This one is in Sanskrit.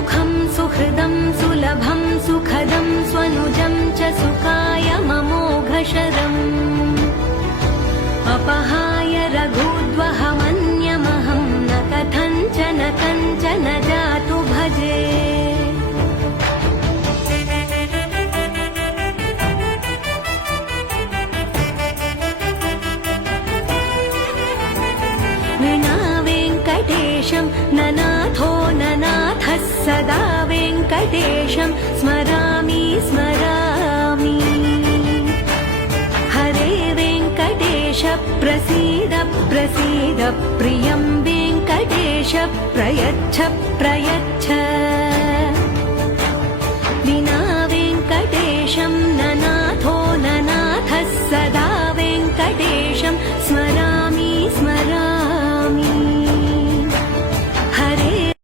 सुमुखं सुहृदं सुलभं सुखदं स्वनुजं च सुखाय ममोघशरम् अपहाय रघुद्वहमन्यमहं न कथञ्चन कञ्चन जातु भजे विना वेङ्कटेशं ननाथो ननाथः सदा वेङ्कटेशं स्मरामि स्मरामि हरे वेङ्कटेश प्रसीद प्रसीद प्रियं वेङ्कटेश प्रयच्छ प्रयच्छ